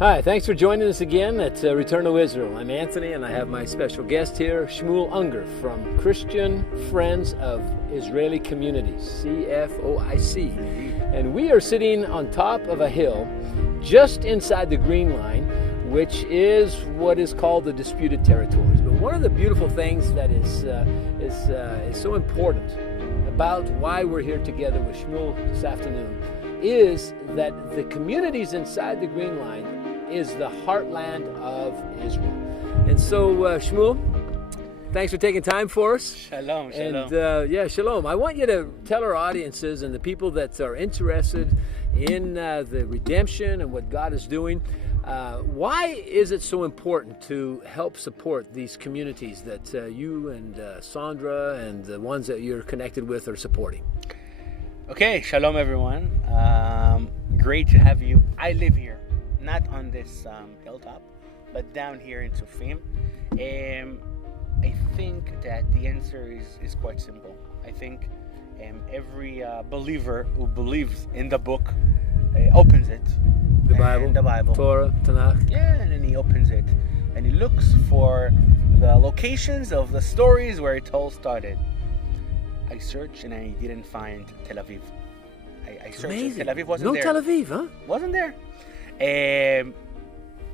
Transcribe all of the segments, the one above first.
Hi, thanks for joining us again at Return to Israel. I'm Anthony, and I have my special guest here, Shmuel Junger from Christian Friends of Israeli Communities, CFOIC. And we are sitting on top of a hill just inside the Green Line, which is what is called the disputed territories. But one of the beautiful things that is so important about why we're here together with Shmuel this afternoon is that the communities inside the Green Line is the heartland of Israel. And so, Shmuel, thanks for taking time for us. Shalom, shalom. shalom. Shalom. I want you to tell our audiences and the people that are interested in the redemption and what God is doing, why is it so important to help support these communities that you and Sandra and the ones that you're connected with are supporting? Okay, shalom everyone. Great to have you. I live here, not on this hilltop, but down here in Tzufim. I think that the answer is quite simple. I think every believer who believes in the book opens it. The Bible, Torah, Tanakh. Yeah, and then he opens it and he looks for the locations of the stories where it all started. I searched and I didn't find Tel Aviv. I searched. Amazing. Tel Aviv wasn't there. No Tel Aviv, huh? Wasn't there.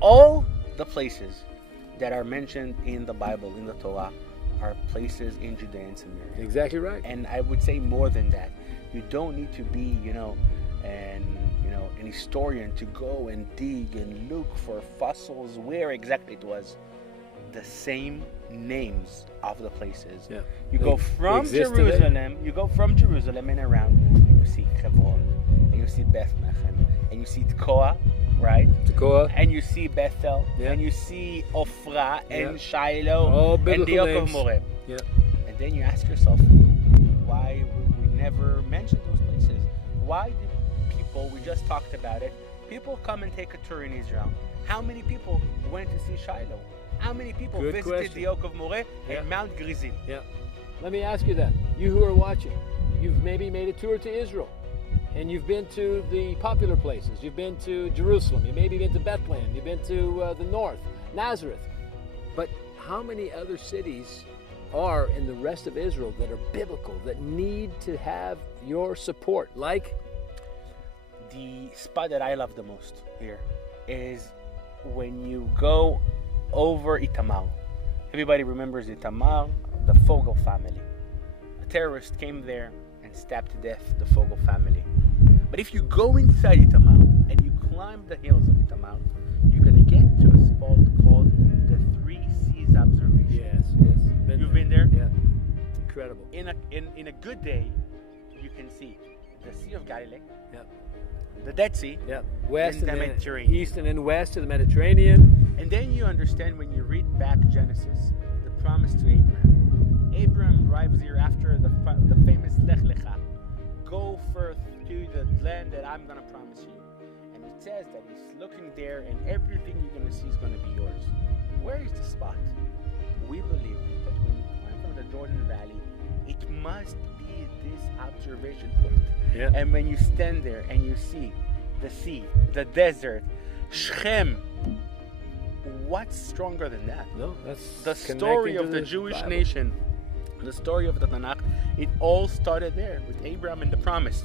All the places that are mentioned in the Bible, in the Torah, are places in Judea and Samaria. Exactly right. And I would say more than that. You don't need to be, an historian to go and dig and look for fossils where exactly it was. The same names of the places. Yeah. You go from Jerusalem and around, and you see Hebron, and you see Bethlehem, and you see Tekoa, right? Tekoa. And you see Bethel, Yeah. and you see Ophrah and Yeah. Shiloh, All and biblical the Oak of names. Moreh. Yeah. And then you ask yourself, why would we never mention those places? Why did people, we just talked about it, people come and take a tour in Israel. How many people went to see Shiloh? How many people Good visited question. the Oak of Moreh Yeah. and Mount Gerizim? Yeah. Let me ask you that. You who are watching, you've maybe made a tour to Israel, and you've been to the popular places. You've been to Jerusalem. You maybe been to Bethlehem. You've been to the north, Nazareth. But how many other cities are in the rest of Israel that are biblical, that need to have your support? Like? The spot that I love the most here is when you go over Itamar. Everybody remembers Itamar, the Fogel family. A terrorist came there and stabbed to death the Fogel family. But if you go inside Itamar and you climb the hills of Itamar, you're going to get to a spot called the Three Seas Observation. Yes. You've been there? Yeah. Incredible. In a good day, you can see the Sea of Galilee, Yeah. the Dead Sea, Yeah. West and and the then Mediterranean. east and then west to the Mediterranean. And then you understand when you read back Genesis, the promise to Abraham. Abraham arrives here after the famous Lech Lecha. Go first to the land that I'm going to promise you. And it says that he's looking there and everything you're going to see is going to be yours. Where is the spot? We believe that when you climb from the Jordan Valley, it must be this observation point. Yeah. And when you stand there and you see the sea, the desert, Shechem, what's stronger than that? No, that's The story connecting of to the the Jewish Bible. nation, the story of the Tanakh, it all started there with Abraham and the promise.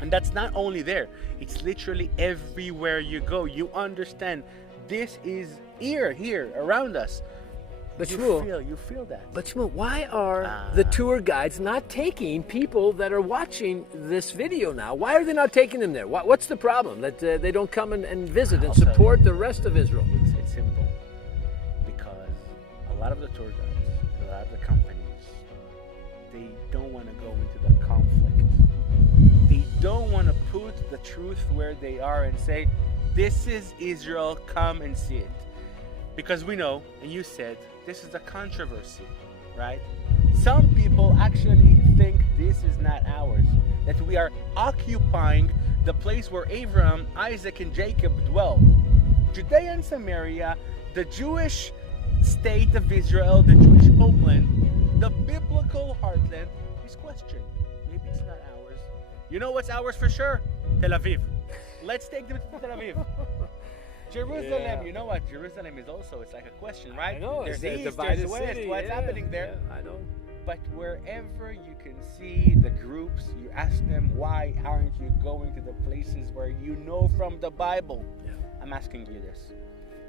And that's not only there, it's literally everywhere you go. You understand this is here, around us. But you Shmuel, feel that. But Shmuel, why are the tour guides not taking people that are watching this video now? Why are they not taking them there? What's the problem that they don't come and visit and I'll tell support the rest of Israel? It's simple. Because a lot of the tour guides, a lot of the companies, they don't want to go into the conflict. They don't want to put the truth where they are and say, this is Israel, come and see it. Because we know, and you said, this is a controversy, right? Some people actually think this is not ours, that we are occupying the place where Abraham, Isaac, and Jacob dwell. Judea and Samaria, the Jewish state of Israel, the Jewish homeland, the biblical heartland, is questioned. Maybe it's not ours. You know what's ours for sure? Tel Aviv. Let's take them to Tel Aviv. Jerusalem. Yeah. You know what? Jerusalem is also, it's like a question, right? I know. There's It's a east, divided there's west. city. What's Yeah, happening there? yeah, I know. But wherever you can see the groups, you ask them, why aren't you going to the places where you know from the Bible? Yeah. I'm asking you this.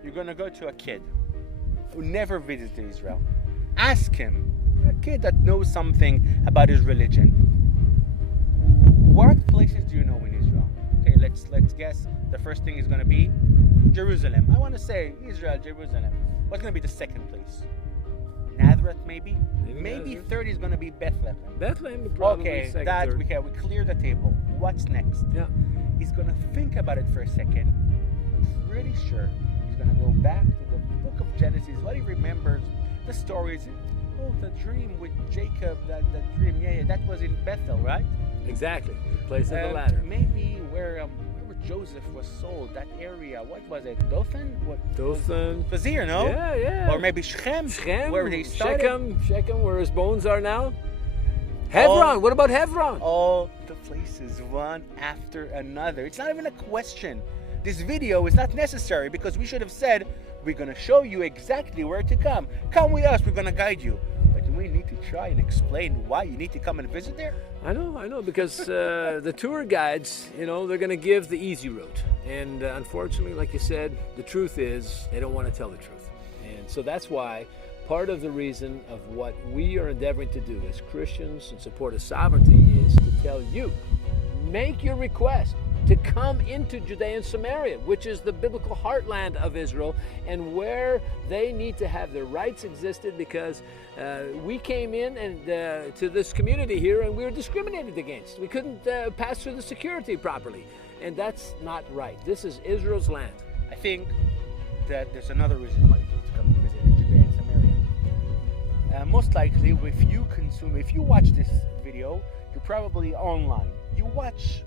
You're going to go to a kid who never visited Israel. Ask him, a kid that knows something about his religion, what places do you know in Israel? Okay, let's guess. The first thing is going to be Jerusalem. I want to say Israel, Jerusalem. What's going to be the second place? Nazareth, maybe? Maybe Nazareth. third is going to be Bethlehem. Bethlehem would probably Okay, second, that third. we clear the table. What's next? Yeah. He's going to think about it for a second. Pretty sure he's going to go back to the book of Genesis. What he remembers, the stories. Oh, the dream with Jacob, that dream. Yeah, that was in Bethel, right? Exactly. The place of the ladder. Maybe where Joseph was sold, that area. What was it? Dothan? What? Dothan. It was here, no? Yeah, yeah. Or maybe Shechem, Shechem, where they started. Shechem, where his bones are now. Hebron. What about Hebron? All the places, one after another. It's not even a question. This video is not necessary because we should have said, we're going to show you exactly where to come. Come with us, we're going to guide you. But do we need to try and explain why you need to come and visit there? I know, because the tour guides, they're going to give the easy route. And unfortunately, like you said, the truth is they don't want to tell the truth. And so that's why part of the reason of what we are endeavoring to do as Christians in support of sovereignty is to tell you, make your request to come into Judea and Samaria, which is the biblical heartland of Israel, and where they need to have their rights existed, because we came in and to this community here and we were discriminated against. We couldn't pass through the security properly, and that's not right. This is Israel's land. I think that there's another reason why you need to come and visit Judea and Samaria. Most likely, if you watch this video, you're probably online. You watch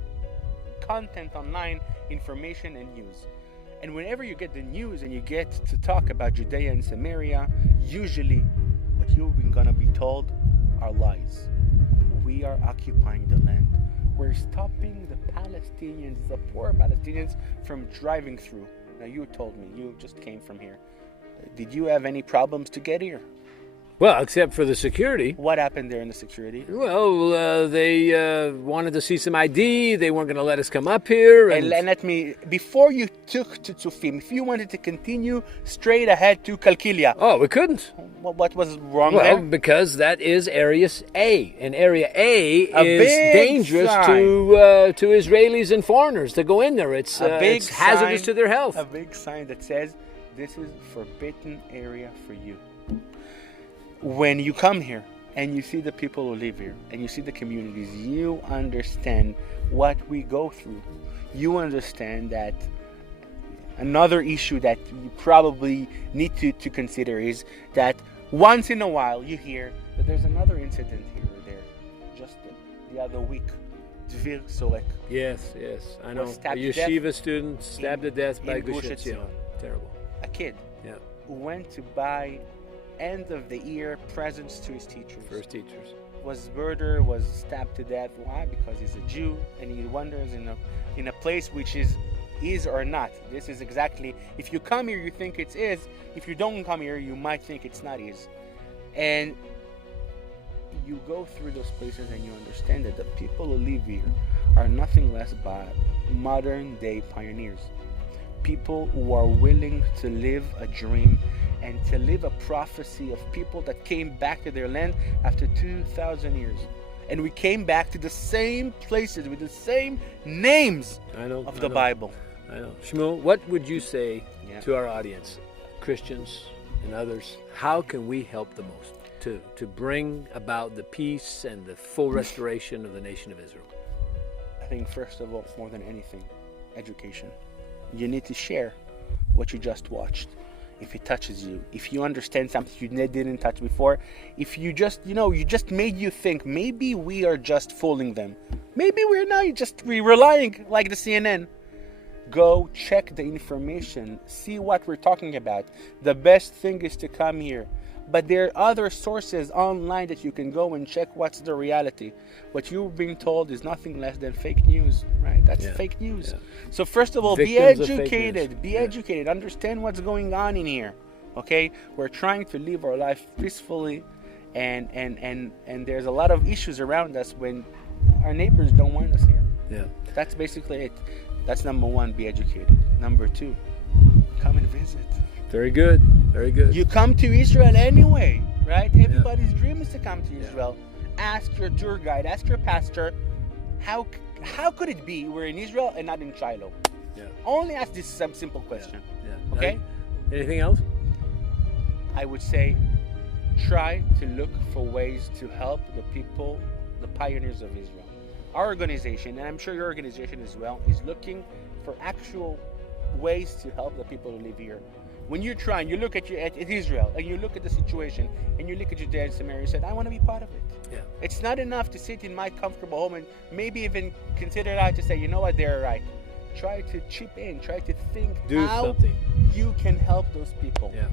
content online, information and news. And whenever you get the news and you get to talk about Judea and Samaria, usually what you're going to be told are lies. We are occupying the land. We're stopping the Palestinians, the poor Palestinians, from driving through. Now, you told me you just came from here. Did you have any problems to get here? Well, except for the security. What happened there in the security? Well, they wanted to see some ID. They weren't going to let us come up here. And let me, before you took to Tzufim, if you wanted to continue straight ahead to Kalkilia. Oh, we couldn't. What was wrong there? Well, because that is Area A. And Area A is dangerous to Israelis and foreigners to go in there. It's hazardous to their health. A big sign that says, this is forbidden area for you. When you come here and you see the people who live here and you see the communities, you understand what we go through. You understand that another issue that you probably need to consider is that once in a while you hear that there's another incident here or there. Just the other week, Dvir Sorek. Yes, I know. A yeshiva student stabbed to death by Gush Etzion. Terrible. A kid who went to buy end of the year presents to his teachers. First teachers. Was murdered, was stabbed to death. Why? Because he's a Jew and he wanders in a place which is or not. This is exactly, if you come here you think it's is, if you don't come here you might think it's not is. And you go through those places and you understand that the people who live here are nothing less but modern day pioneers. People who are willing to live a dream and to live a prophecy of people that came back to their land after 2,000 years. And we came back to the same places with the same names of the Bible. I know. Shmuel, what would you say to our audience, Christians and others? How can we help the most to bring about the peace and the full restoration of the nation of Israel? I think first of all, more than anything, education. You need to share what you just watched. If it touches you, if you understand something you didn't touch before, if you just, you just made you think, maybe we are just fooling them. Maybe we're not, we're relying like the CNN. Go check the information, see what we're talking about. The best thing is to come here. But there are other sources online that you can go and check what's the reality. What you're being told is nothing less than fake news, right? That's fake news. Yeah. So first of all, Victims be of fake news. educated. Be educated. Understand what's going on in here. Okay? We're trying to live our life peacefully, and there's a lot of issues around us when our neighbors don't want us here. Yeah. That's basically it. That's number one, be educated. Number two, come and visit. Very good. Very good. You come to Israel anyway, right? Everybody's dream is to come to Israel. Ask your tour guide, ask your pastor, how could it be we're in Israel and not in Shiloh? Yeah. Only ask this simple question. Yeah. Okay? Anything else? I would say try to look for ways to help the people, the pioneers of Israel. Our organization, and I'm sure your organization as well, is looking for actual ways to help the people who live here. When you're trying, you look at Israel, and you look at the situation, and you look at Judea and Samaria, you said, I want to be part of it. Yeah. It's not enough to sit in my comfortable home and maybe even consider that to say, you know what, they're right. Try to chip in, try to think how something. You can help those people. Yeah.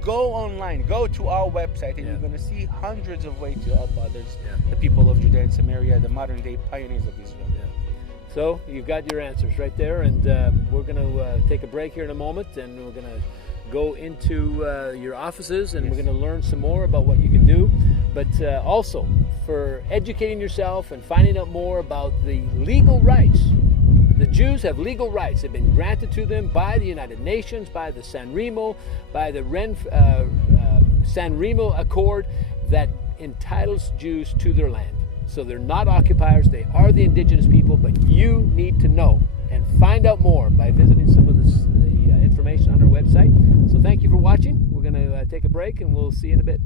Go online, go to our website, and Yeah. you're going to see hundreds of ways to help others, Yeah. the people of Judea and Samaria, the modern day pioneers of Israel. Yeah. So you've got your answers right there, and we're going to take a break here in a moment, and we're going to go into your offices, and we're going to learn some more about what you can do, but also for educating yourself and finding out more about the legal rights. The Jews have legal rights. They've been granted to them by the United Nations, by the San Remo, by the San Remo Accord that entitles Jews to their land. So they're not occupiers, they are the indigenous people, but you need to know and find out more by visiting some of the information on our website. So thank you for watching. We're going to take a break, and we'll see you in a bit.